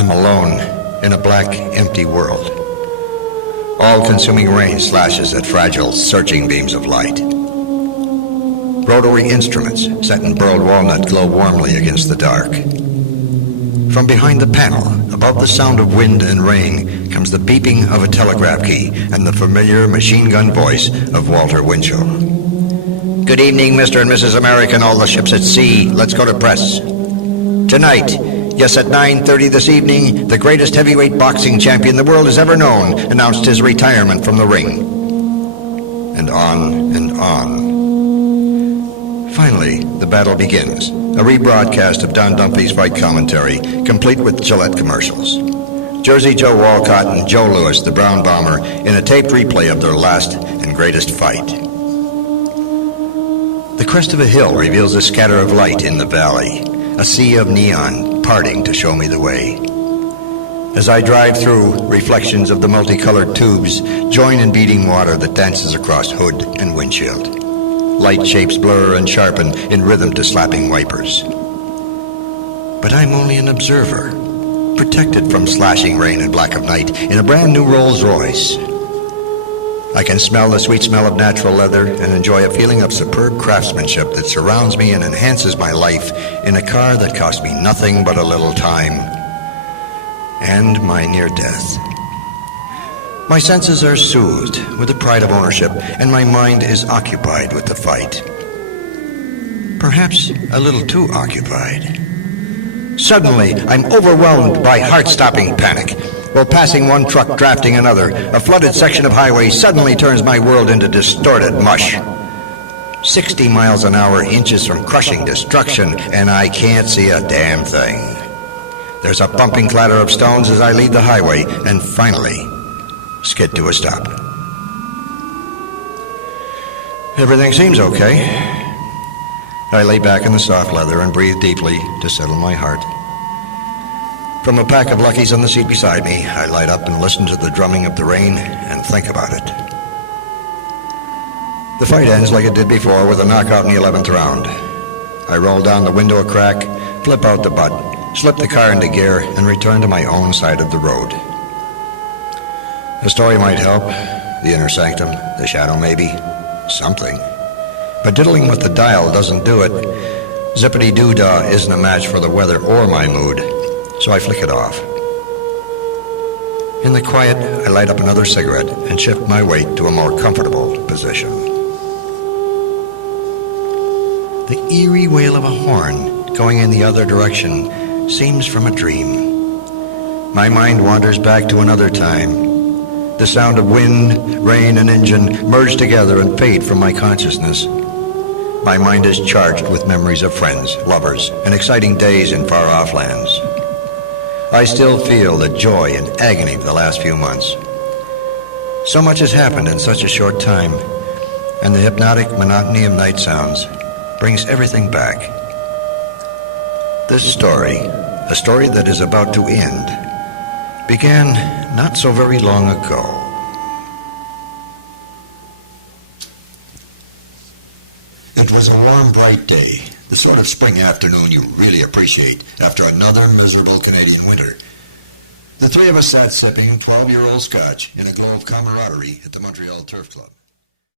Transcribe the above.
I'm alone in a black, empty world. All-consuming rain slashes at fragile, searching beams of light. Rotary instruments set in burled walnut glow warmly against the dark. From behind the panel, above the sound of wind and rain, comes the beeping of a telegraph key and the familiar machine gun voice of Walter Winchell. Good evening, Mr. and Mrs. America and all the ships at sea. Let's go to press. Tonight, yes, at 9:30 this evening, the greatest heavyweight boxing champion the world has ever known announced his retirement from the ring. And on and on. Finally, the battle begins. A rebroadcast of Don Dumpy's fight commentary, complete with Gillette commercials. Jersey Joe Walcott and Joe Louis, the Brown Bomber, in a taped replay of their last and greatest fight. The crest of a hill reveals a scatter of light in the valley, a sea of neon parting to show me the way. As I drive through, reflections of the multicolored tubes join in beating water that dances across hood and windshield. Light shapes blur and sharpen in rhythm to slapping wipers. But I'm only an observer, protected from slashing rain and black of night in a brand new Rolls Royce. I can smell the sweet smell of natural leather and enjoy a feeling of superb craftsmanship that surrounds me and enhances my life in a car that cost me nothing but a little time and my near death. My senses are soothed with the pride of ownership, and my mind is occupied with the fight. Perhaps a little too occupied. Suddenly, I'm overwhelmed by heart-stopping panic. While passing one truck drafting another, a flooded section of highway suddenly turns my world into distorted mush. 60 miles an hour inches from crushing destruction, and I can't see a damn thing. There's a bumping clatter of stones as I leave the highway, and finally skid to a stop. Everything seems okay. I lay back in the soft leather and breathe deeply to settle my heart. From a pack of Luckies on the seat beside me, I light up and listen to the drumming of the rain and think about it. The fight ends like it did before with a knockout in the 11th round. I roll down the window a crack, flip out the butt, slip the car into gear, and return to my own side of the road. A story might help, the inner sanctum, the shadow maybe, something. But diddling with the dial doesn't do it. Zippity-doo-dah isn't a match for the weather or my mood, so I flick it off. In the quiet, I light up another cigarette and shift my weight to a more comfortable position. The eerie wail of a horn going in the other direction seems from a dream. My mind wanders back to another time. The sound of wind, rain, and engine merge together and fade from my consciousness. My mind is charged with memories of friends, lovers, and exciting days in far-off lands. I still feel the joy and agony of the last few months. So much has happened in such a short time, and the hypnotic monotony of night sounds brings everything back. This story, a story that is about to end, began not so very long ago. It was a warm, bright day, the sort of spring afternoon you really appreciate after another miserable Canadian winter. The three of us sat sipping 12-year-old scotch in a glow of camaraderie at the Montreal Turf Club.